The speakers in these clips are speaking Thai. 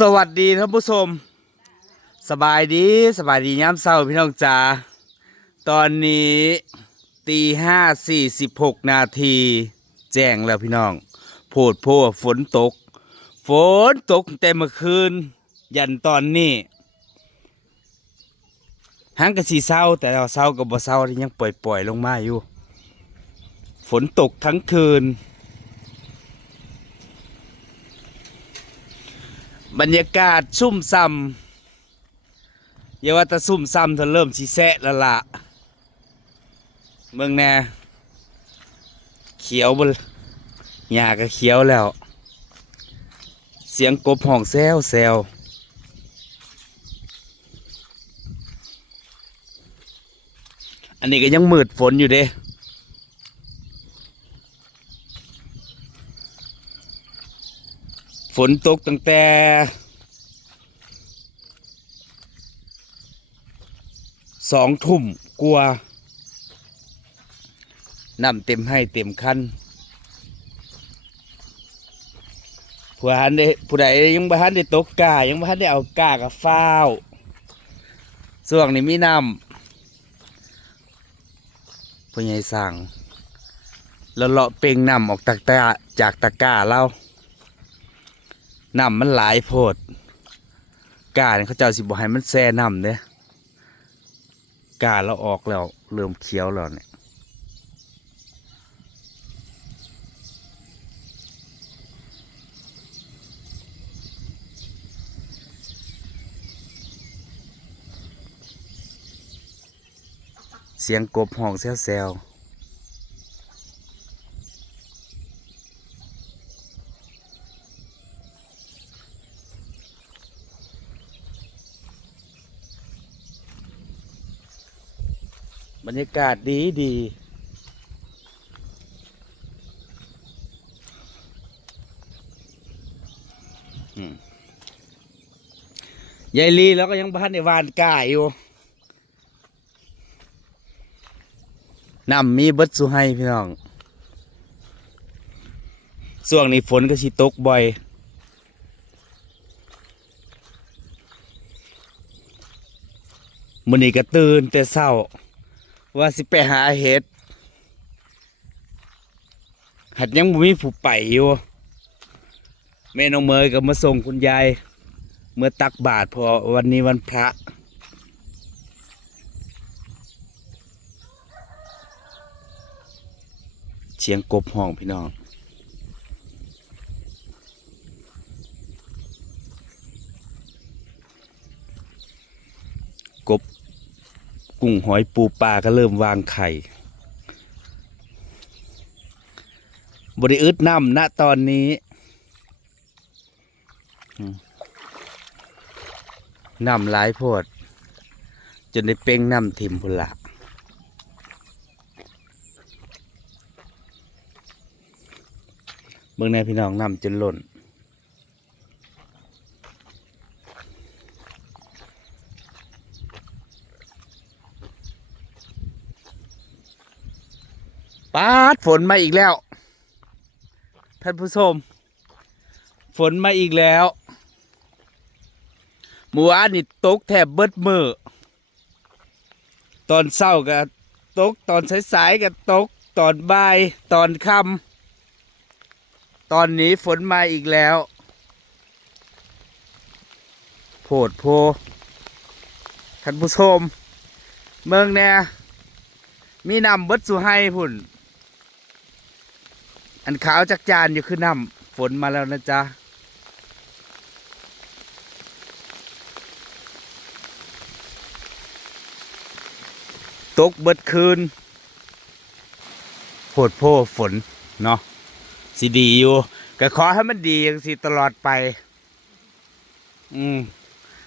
สวัสดีท่านผู้ชม สบายดีสบายดีย้ำเศร้าพี่น้องจ๋าตอนนี้ตีห้าสี่สิบหกนาที แจ้งแล้วพี่น้องโพดโพดฝนตก ฝนตกแต่เมื่อคืน ยันตอนนี้หังกะสีเศร้าแต่ว่าเศร้ากับบ่เศร้ายังปล่อยๆลงมาอยู่ ฝนตกทั้งคืน บรรยากาศชุ่มซ้ำอย่าว่าแต่ซุ่มซ้ำเธอเริ่มสีแซะล้วล่ะเมืองแน่เขียวบนหญ้าก็เขียวแล้ว เสียงกบห้องแซวแซวอันนี้ก็ยังมืดฝนอยู่เด้ ฝนตกตั้งแต่ สองทุ่มกลัวน้ำเต็มให้เต็มคันผู้หันได้ผู้ใดยังบ่ทันได้ตกกายังบ่ทันได้เอากากับฟ้าวส่วงนี้มีน้ำผู้ใหญ่สั่งแล้วเลาะเป่งน้ำออกจากตะจากตะก้าเรา น้ำมันหลายโพดกาเนี่ยเขาเจ้าสิบให้มันแซ่น้ำเด้กาเราออกแล้วเริ่มเขียวแล้วเนี่ยเสียงกบห้องแซวๆ บรรยากาศดีดียายลีแล้วก็ยังบ้านในวานกล้าอยู่น้ำมีเบิดสุให้พี่น้องช่วงนี้ฝนก็สิตกบ่อยมื้อนี้ก็ตื่นแต่เช้า ว่าสิไปหาเห็ดหัดยังบ่มีผู้ไปอยู่แม่น้องเมยก็มาส่งคุณยาย เมื่อตักบาทพอวันนี้วันพระเสียงกบห้องพี่น้อง กุ้งหอยปูปลาก็เริ่มวางไข่บริอึดน้ำณตอนนี้น้ำหลายโพด จนได้เป้งน้ำทิมพุนละเบิ่งในพี่น้องน้ำจนหล่น ปาดฝนมาอีกแล้ว ท่านผู้ชม ฝนมาอีกแล้วมื่อวานนี่ตกแทบเบิดมือตอนเศร้าก็ตก ตอนสายๆก็ตก ตอนบ่าย ตอนค่ำตอนนี้ฝนมาอีกแล้วโพดโพท่านผู้ชม เมืองแน่มีนำเบิดสุให้พุ่น อันขาวจักจานอยู่คือน้ำฝนมาแล้วนะจ๊ะตกเบิดคืนโพดโพฝน เนาะสิดีอยู่ ก็ขอให้มันดีอย่างสิตลอดไป อืม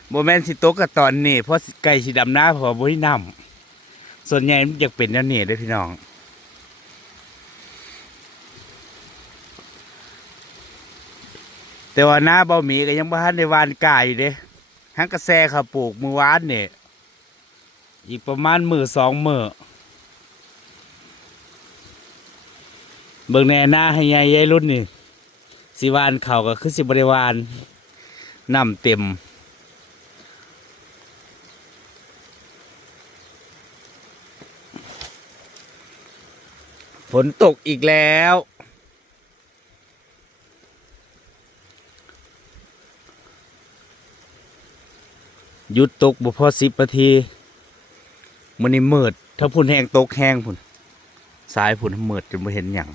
โมแมนต์สิตกกับตอนนี้เพราะไก่สีดำหน้าพอบุ้ยน้ำส่วนใหญ่มันอยากเป็นแนวนี้ด้อพี่น้อง แต่ว่าหน้าเบาหมีก็ยังบ่ทันในวานกายอยู่เด้ฮังกระแซเขาปลูกมือวานเนี่ยอีกประมาณมือสองมือเบิ่งแน่หน้าให้ยายยายรุ่นนี่สิวานเขาก็คือสิบริวานน้ำเต็มฝนตกอีกแล้ว หยุดตกบ่พอสิบนาทีมันนี่มืดถ้าพุ่นแห้งตกแห้งพุ่นสายพุ่นมืดจนไม่เห็นหยัง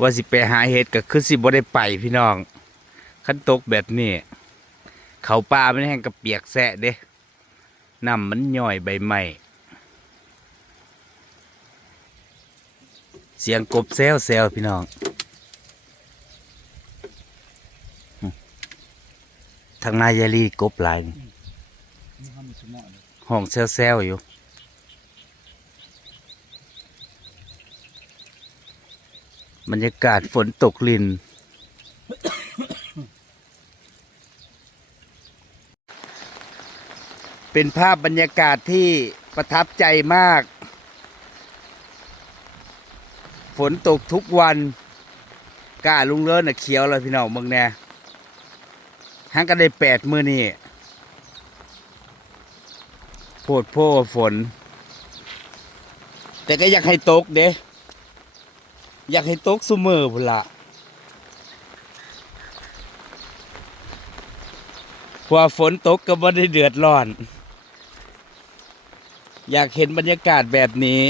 ว่าสิไปหาเห็ดก็คือสิบ่ได้ไปพี่น้องขั้นตกแบบนี้ เขาป่ามันแห้งกระเปียกแสะเด้น้ำมันย่อยใบไม้เสียงกบแซวแซวพี่น้อง ทางนายายลีกบหลายนี่ห้องแซวๆอยู่ บรรยากาศฝนตกลิน เป็นภาพบรรยากาศที่ประทับใจมาก ฝนตกทุกวัน กาลุงเลิศน่ะเขียวเลยพี่น้องเมืองแน่ หังก็ได้แปดมือนี่โพดโพฝน แต่ก็อยากให้ตกเด้อยากให้ตกสุมือพุ่นละพราะว่าฝนตกก็บ่ได้เดือดร้อน อยากเห็นบรรยากาศแบบนี้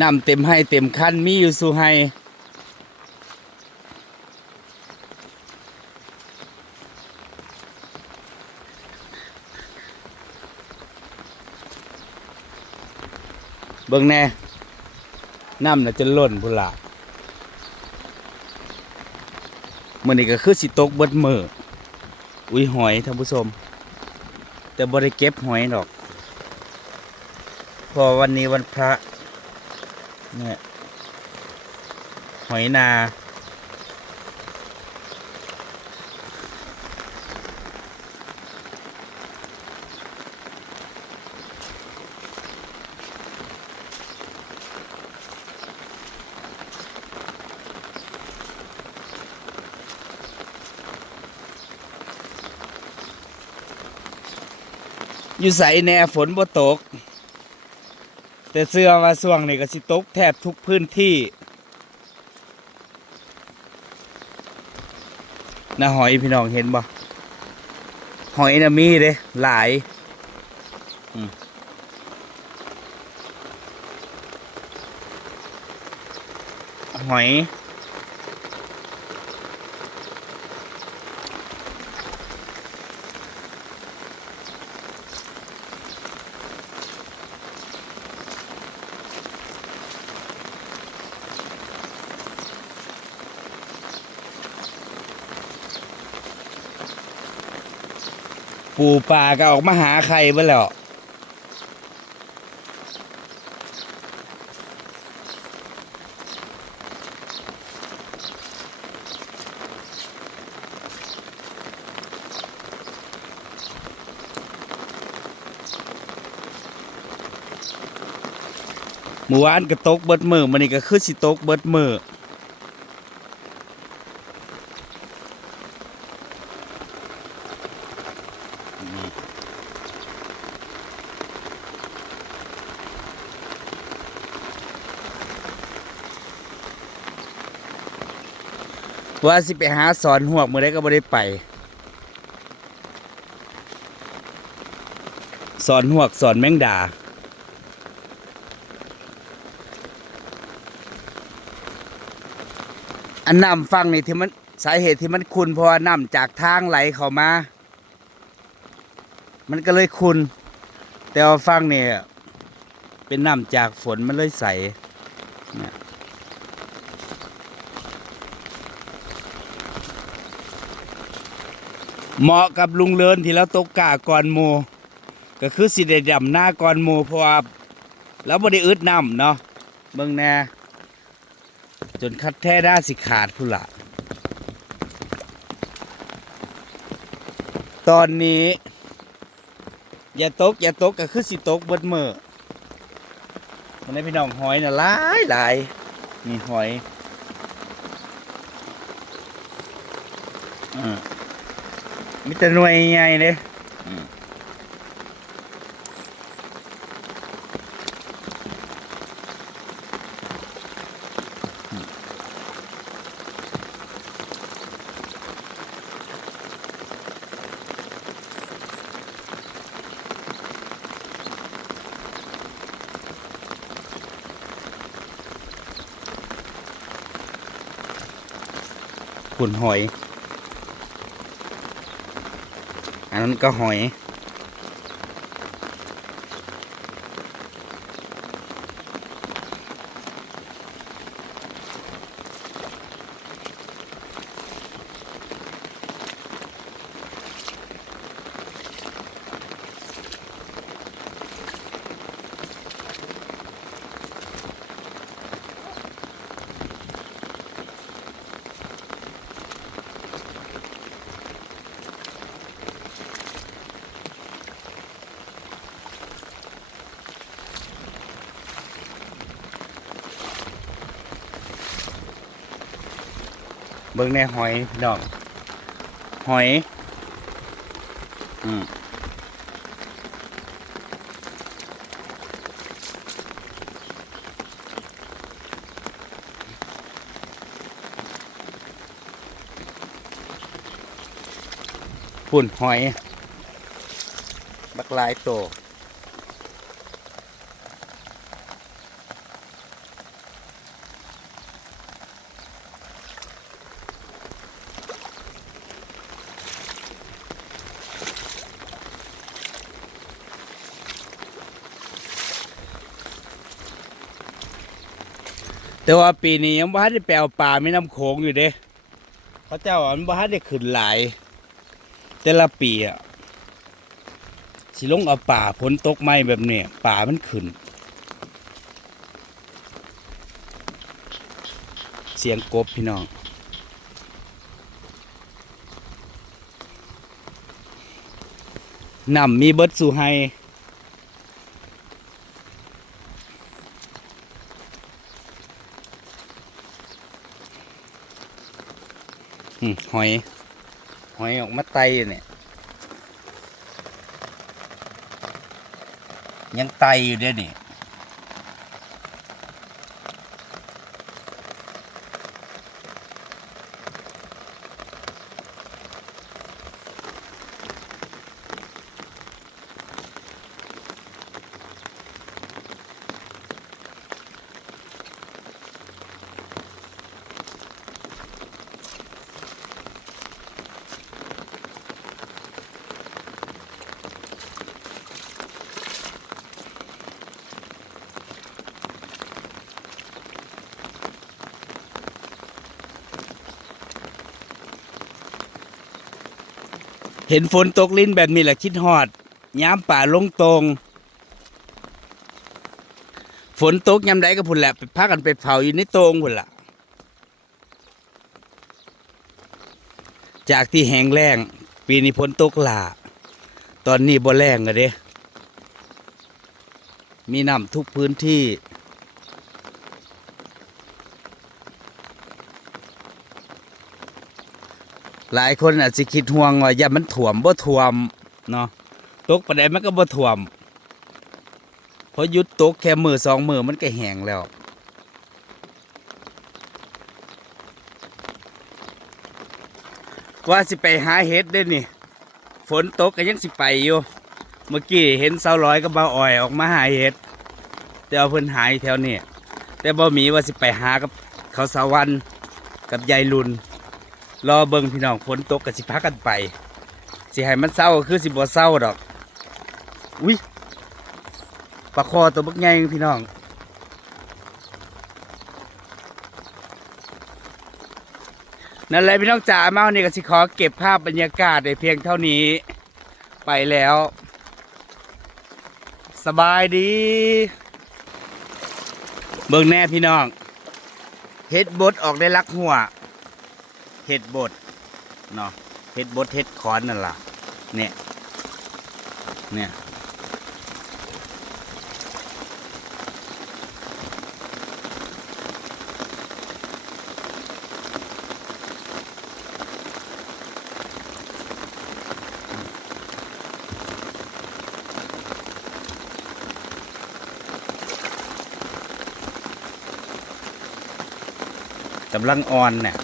น้ำเต็มให้เต็มคันมีอยู่สู่ให้เบิ่งแน่น้ำน่ะจะล้นพุ่นละมื้อนี้ก็คือสิตกเบิดมืออุ้ยหอยท่านผู้ชม แต่บ่ได้เก็บหอยดอก พอวันนี้วันพระ เนี่ยหอยนา อยู่ใส่แน่ฝนบ่ตก แต่เสื้อมาส่วงนี่ก็สิตกแทบทุกพื้นที่นะหอยพี่น้องเห็นบ่หอยน่ะมีเด้หลายหอย ปูปลาก็ออกมาหาใครเบ่แล้วเมื่อวานก็ตกเบิดมือมันนี่ก็คือสิตกเบิดมือ ว่าสิไปหาสอนหวกมื่อไรก็บ่ได้ไป สอนหวกสอนแมงดาอันน้ำฟังนี่ที่มันสาเหตุที่มันคุณเพราะน้ำจากทางไหลเข้ามา มันก็เลยคุณ แต่ว่าฟังเนี่ยเป็นน้ำจากฝนมันเลยใสเนี่ย เหมาะกับลุงเลินที่เราตกกาก่อนหมูก็คือสิได้ดำหน้าก่อนหมูเพราะว่าเราบ่ได้อึดน้ำเนาะเบิ่งแน่จนคัดแท้ด้าสิขาดพุ่นละตอนนี้ อย่าตก อย่าตกก็คือสิตกเบิดมือมันได้พี่น้องหอยน่ะหลายหลายมีหอยอืม มีแต่หน่วยใหญ่เลยขุนหอย อันนั้นก็หอย เบิ่งในหอยพี่น้องหอย อืมปุ่นหอย บักลายโต ว่าปีนี้ยังบ่ทันได้ไปเอาปลาไม่น้ำโขงอยู่เด้เขาเจ้ามันบ่ทันได้ขึ้นหลาย แต่ละปีอะสิลงเอาป่าฝนตกไหมแบบเนี้ยป่ามันขึ้น เสียงกบพี่น้องน้ำมีเบิดสู่ให้ หอย หอยออกมาไตอยู่เนี่ย ยังไตอยู่เด้เนี่ย ห็นฝนตกลิ้นแบบนี้แหละคิดฮอดย้ำป่าลงตรง ฝนตกยามใดก็พุ่นแหละไปพากันไปเผาอยู่ในตรงพุ่นละจากที่แห้งแล้งปีนี้ฝนตกหลาตอนนี้บ่แรงอะเด้มีน้ำทุกพื้นที่ หลายคนอาจจะคิดห่วงว่าอย่ามันถ่วมบ่ถ่วมเนาะตกปานใดมันก็บ่ถ่วมเพราะหยุดตกแค่มือสองมือมันก็แห้งแล้วว่าสิไปหาเห็ดเด้อนี่ ฝนตกก็ยังสิไปอยู่ เมื่อกี้เห็นสาวร้อยกับบ่าอ้อยออกมาหาเห็ดแต่เอาเพิ่นหายแถวนี้แต่บ่มีว่าสิไปหากับเขาสาวันกับยายลุน รอเบิ่งพี่น้องฝนตกก็สิพากันไปสิให้มันเศร้าคือสิบ่เศร้าดอก อุ้ยปลาคอตัวบักใหญ่พี่น้องนั่นแหละพี่น้องจ๋าเมาเนี่ก็สิขอเก็บภาพบรรยากาศในเพียงเท่านี้ ไปแล้ว สบายดี เบิ่งแน่พี่น้องเฮ็ดบดออกได้ลักหัว เห็ดบดเนาะเห็ดบดเห็ดคอนนั่นล่ะเนี่ยเนี่ยกำลังอ่อนเนี่ย